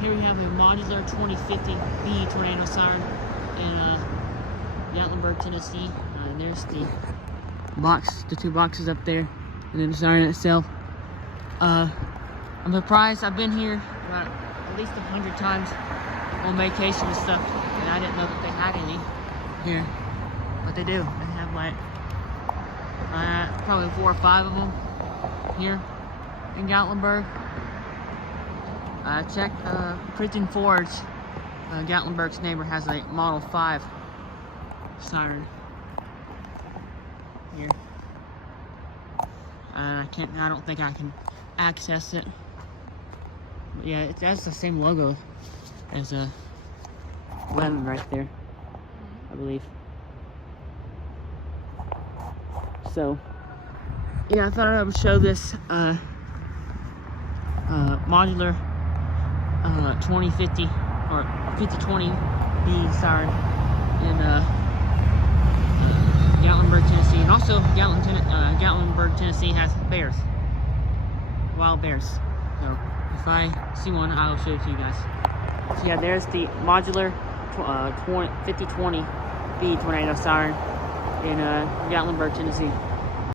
Here we have a Modular 2050B tornado siren in Gatlinburg, Tennessee. And there's the box, the two boxes up there, and then the siren itself. I'm surprised. I've been here about at least 100 times on vacation and stuff, and I didn't know that they had any here, but they do. They have like probably 4 or 5 of them here in Gatlinburg. Check Printing Forge. Gatlinburg's neighbor has a Model 5 siren here. I don't think I can access it. But yeah, it has the same logo as a 11 right there, I believe. So yeah, I thought I would show this Modular 2050 or 5020B siren in Gatlinburg, Tennessee, and also Gatlinburg, Tennessee has bears, wild bears. So if I see one, I will show it to you guys. So yeah, there's the Modular 5020B tornado siren in Gatlinburg, Tennessee.